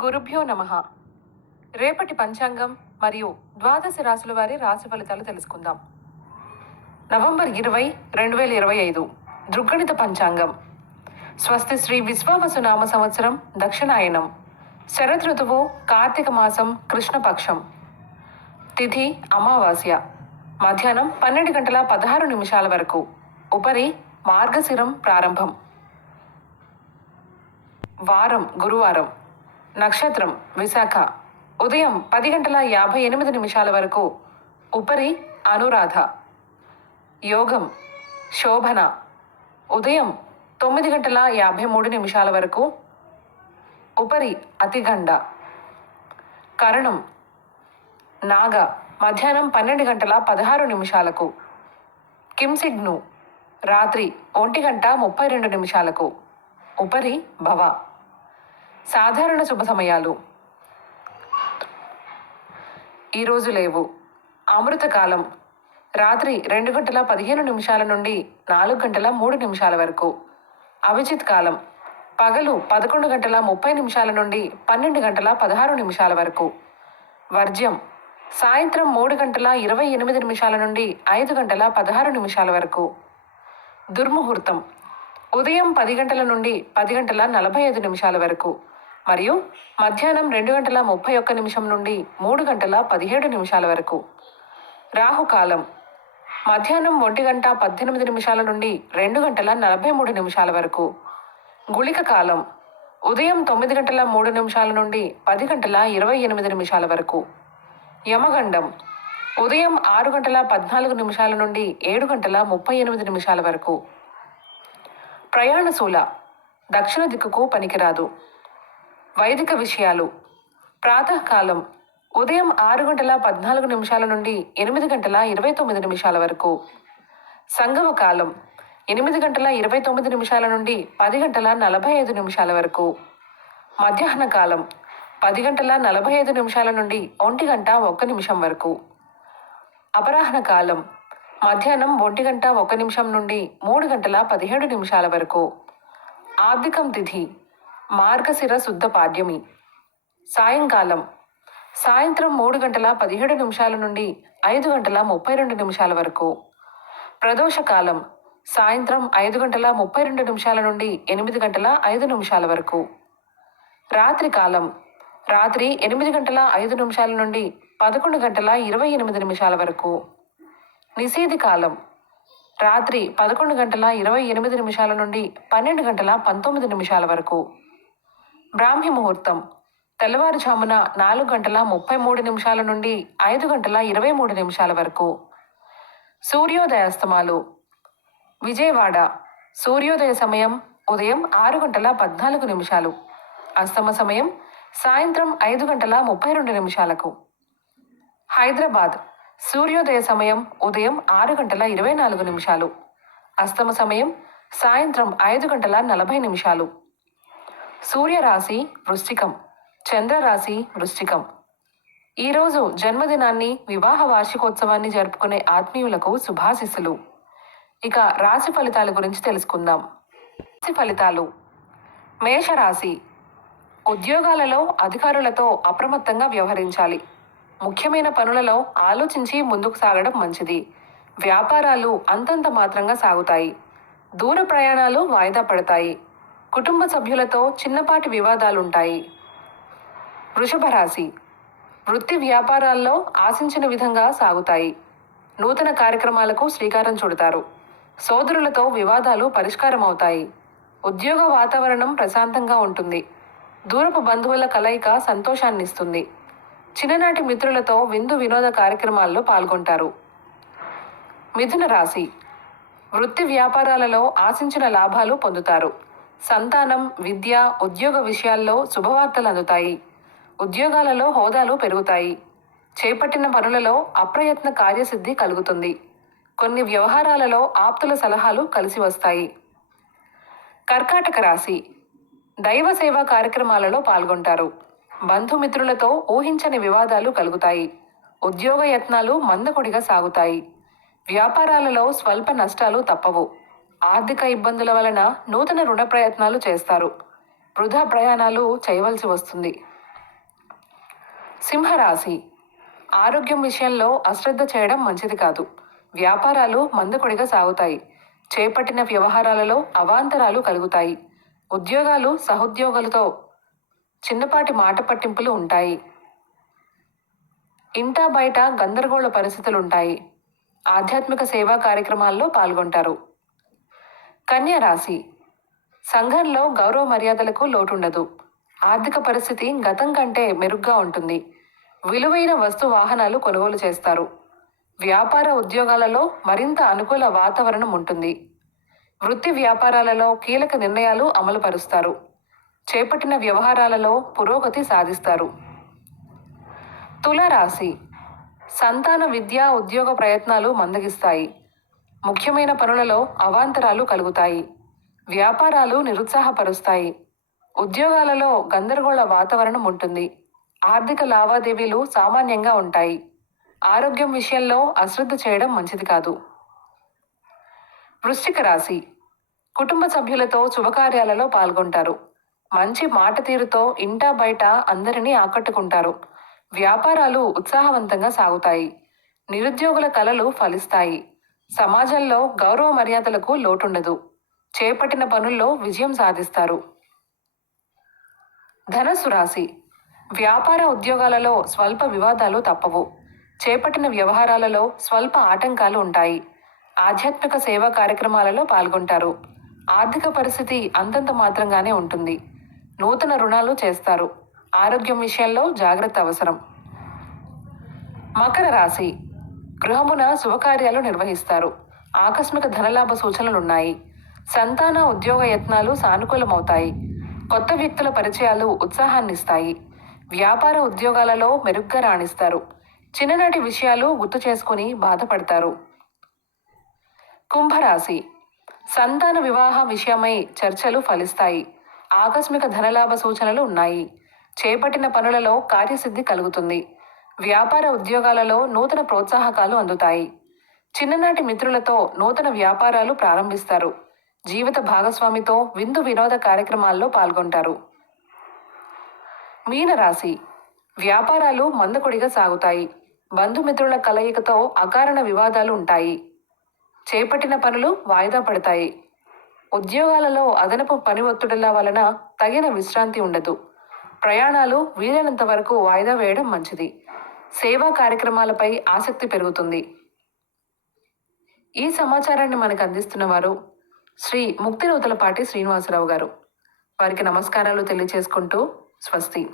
గురుభ్యో నమః. రేపటి పంచాంగం మరియు ద్వాదశ రాశుల వారి రాశి ఫలితాలు తెలుసుకుందాం. నవంబర్ 20, 2025 దృగ్గణిత పంచాంగం. స్వస్తి శ్రీ విశ్వావసు నామ సంవత్సరం దక్షిణాయనం. శరద్ ఋతువు కార్తీక మాసం కృష్ణపక్షం. తిథి అమావాస్య. మధ్యాహ్నం 12:16 వరకు. ఉపరి మార్గశిరం ప్రారంభం. వారం గురువారం. నక్షత్రం విశాఖ. ఉదయం 10:58 వరకు. ఉపరి అనురాధ. యోగం శోభన. ఉదయం 9:53 వరకు. ఉపరి అతిగండ. కరణం నాగ. మధ్యాహ్నం 12:16 కింసిగ్ను. రాత్రి 1:32 ఉపరి భవ. సాధారణ శుభ సమయాలు ఈరోజు లేవు. అమృతకాలం రాత్రి 2:15 నుండి 4:03 వరకు. అభిజిత్ కాలం పగలు 11:30 నుండి 12:16 వరకు. వర్జ్యం సాయంత్రం 3:28 నుండి 5:16 వరకు. దుర్ముహూర్తం ఉదయం 10 గంటల నుండి 10:45 వరకు మరియు మధ్యాహ్నం 2:31 నుండి 3:17 వరకు. రాహుకాలం మధ్యాహ్నం 1:18 నుండి 2:43 వరకు. గుళిక కాలం ఉదయం 9:03 నుండి 10:28 వరకు. యమగండం ఉదయం 6:14 నుండి 7:38 వరకు. ప్రయాణశూల దక్షిణ దిక్కుకు పనికిరాదు. వైదిక విషయాలు ప్రాతకాలం ఉదయం 6:14 నుండి 8:29 వరకు. సంగమ కాలం 8:29 నుండి 10:45 వరకు. మధ్యాహ్న కాలం 10:45 నుండి 1:01 వరకు. అపరాహ్న కాలం మధ్యాహ్నం 1:01 నుండి 3:17 వరకు. ఆబ్దికం తిథి మార్గశిర శుద్ధ పాడ్యమి. సాయంకాలం సాయంత్రం 3:17 నుండి 5:32 వరకు. ప్రదోషకాలం సాయంత్రం 5:32 నుండి 8:05 వరకు. రాత్రి కాలం రాత్రి 8:05 నుండి 11:28 వరకు. నిషేధి కాలం రాత్రి 11:28 నుండి 12:19 వరకు. బ్రాహ్మీ ముహూర్తం తెల్లవారుజామున 4:33 నుండి 5:23 వరకు. సూర్యోదయాస్తమాలు విజయవాడ సూర్యోదయ సమయం ఉదయం 6:14. అస్తమ సమయం సాయంత్రం 5:32. హైదరాబాద్ సూర్యోదయ సమయం ఉదయం 6:24. అస్తమ సమయం సాయంత్రం 5:40. సూర్యరాశి వృశ్చికం, చంద్రరాశి వృశ్చికం. ఈరోజు జన్మదినాన్ని, వివాహ వార్షికోత్సవాన్ని జరుపుకునే ఆత్మీయులకు శుభాశిస్సులు. ఇక రాశి ఫలితాల గురించి తెలుసుకుందాం. రాశి ఫలితాలు. మేషరాశి ఉద్యోగాలలో అధికారులతో అప్రమత్తంగా వ్యవహరించాలి. ముఖ్యమైన పనులలో ఆలోచించి ముందుకు సాగడం మంచిది. వ్యాపారాలు అంతంత మాత్రంగా సాగుతాయి. దూర ప్రయాణాలు వాయిదా పడతాయి. కుటుంబ సభ్యులతో చిన్నపాటి వివాదాలుంటాయి. వృషభ రాశి వృత్తి వ్యాపారాల్లో ఆశించిన విధంగా సాగుతాయి. నూతన కార్యక్రమాలకు శ్రీకారం చుడతారు. సోదరులతో వివాదాలు పరిష్కారమవుతాయి. ఉద్యోగ వాతావరణం ప్రశాంతంగా ఉంటుంది. దూరపు బంధువుల కలయిక సంతోషాన్నిస్తుంది. చిన్ననాటి మిత్రులతో విందు వినోద కార్యక్రమాల్లో పాల్గొంటారు. మిథున రాశి వృత్తి వ్యాపారాలలో ఆశించిన లాభాలు పొందుతారు. సంతానం, విద్య, ఉద్యోగ విషయాల్లో శుభవార్తలు అందుతాయి. ఉద్యోగాలలో హోదాలు పెరుగుతాయి. చేపట్టిన పనులలో అప్రయత్న కార్యసిద్ధి కలుగుతుంది. కొన్ని వ్యవహారాలలో ఆప్తుల సలహాలు కలిసి వస్తాయి. కర్కాటక రాశి దైవ సేవా కార్యక్రమాలలో పాల్గొంటారు. బంధుమిత్రులతో ఊహించని వివాదాలు కలుగుతాయి. ఉద్యోగ యత్నాలు మందకొడిగా సాగుతాయి. వ్యాపారాలలో స్వల్ప నష్టాలు తప్పవు. ఆర్థిక ఇబ్బందుల వలన నూతన రుణ ప్రయత్నాలు చేస్తారు. వృధా ప్రయాణాలు చేయవలసి వస్తుంది. సింహరాశి. ఆరోగ్యం విషయంలో అశ్రద్ధ చేయడం మంచిది కాదు. వ్యాపారాలు మందకొడిగా సాగుతాయి. చేపట్టిన వ్యవహారాలలో అవాంతరాలు కలుగుతాయి. ఉద్యోగాలు సహోద్యోగులతో చిన్నపాటి మాట పట్టింపులు ఉంటాయి. ఇంటా బయట గందరగోళ పరిస్థితులుంటాయి. ఆధ్యాత్మిక సేవా కార్యక్రమాల్లో పాల్గొంటారు. కన్య రాశి. సంఘంలో గౌరవ మర్యాదలకు లోటుండదు. ఆర్థిక పరిస్థితి గతం కంటే మెరుగ్గా ఉంటుంది. విలువైన వస్తు వాహనాలు కొనుగోలు చేస్తారు. వ్యాపార ఉద్యోగాలలో మరింత అనుకూల వాతావరణం ఉంటుంది. వృత్తి వ్యాపారాలలో కీలక నిర్ణయాలు అమలుపరుస్తారు. చేపట్టిన వ్యవహారాలలో పురోగతి సాధిస్తారు. తులారాశి. సంతాన విద్యా ఉద్యోగ ప్రయత్నాలు మందగిస్తాయి. ముఖ్యమైన పనులలో అవాంతరాలు కలుగుతాయి. వ్యాపారాలు నిరుత్సాహపరుస్తాయి. ఉద్యోగాలలో గందరగోళ వాతావరణం ఉంటుంది. ఆర్థిక లావాదేవీలు సామాన్యంగా ఉంటాయి. ఆరోగ్యం విషయంలో అశ్రద్ధ చేయడం మంచిది కాదు. వృశ్చిక రాశి. కుటుంబ సభ్యులతో శుభకార్యాలలో పాల్గొంటారు. మంచి మాట తీరుతో ఇంటా బయట అందరినీ ఆకట్టుకుంటారు. వ్యాపారాలు ఉత్సాహవంతంగా సాగుతాయి. నిరుద్యోగుల కలలు ఫలిస్తాయి. సమాజంలో గౌరవ మర్యాదలకు లోటుండదు. చేపట్టిన పనుల్లో విజయం సాధిస్తారు. ధనస్సు రాశి. వ్యాపార ఉద్యోగాలలో స్వల్ప వివాదాలు తప్పవు. చేపట్టిన వ్యవహారాలలో స్వల్ప ఆటంకాలు ఉంటాయి. ఆధ్యాత్మిక సేవా కార్యక్రమాలలో పాల్గొంటారు. ఆర్థిక పరిస్థితి అంతంత మాత్రంగానే ఉంటుంది. నూతన రుణాలు చేస్తారు. ఆరోగ్యం విషయంలో జాగ్రత్త అవసరం. మకర రాశి. గృహమున శుభకార్యాలు నిర్వహిస్తారు. ఆకస్మిక ధనలాభ సూచనలున్నాయి. సంతాన ఉద్యోగ యత్నాలు సానుకూలమవుతాయి. కొత్త వ్యక్తుల పరిచయాలు ఉత్సాహాన్నిస్తాయి. వ్యాపార ఉద్యోగాలలో మెరుగ్గా రాణిస్తారు. చిన్ననాటి విషయాలు గుర్తు చేసుకుని బాధపడతారు. కుంభరాశి. సంతాన వివాహ విషయమై చర్చలు ఫలిస్తాయి. ఆకస్మిక ధనలాభ సూచనలు ఉన్నాయి. చేపట్టిన పనులలో కార్యసిద్ధి కలుగుతుంది. వ్యాపార ఉద్యోగాలలో నూతన ప్రోత్సాహకాలు అందుతాయి. చిన్ననాటి మిత్రులతో నూతన వ్యాపారాలు ప్రారంభిస్తారు. జీవిత భాగస్వామితో విందు వినోద కార్యక్రమాల్లో పాల్గొంటారు. మీనరాశి. వ్యాపారాలు మందకొడిగా సాగుతాయి. బంధుమిత్రుల కలయికతో అకారణ వివాదాలు ఉంటాయి. చేపట్టిన పనులు వాయిదా పడతాయి. ఉద్యోగాలలో అదనపు పని ఒత్తిడుల వలన తగిన విశ్రాంతి ఉండదు. ప్రయాణాలు వీలైనంత వరకు వాయిదా వేయడం మంచిది. సేవా కార్యక్రమాలపై ఆసక్తి పెరుగుతుంది. ఈ సమాచారాన్ని మనకు అందిస్తున్న వారు శ్రీ ముక్తినూతలపాటి శ్రీనివాసరావు గారు. వారికి నమస్కారాలు తెలియజేసుకుంటూ స్వస్తి.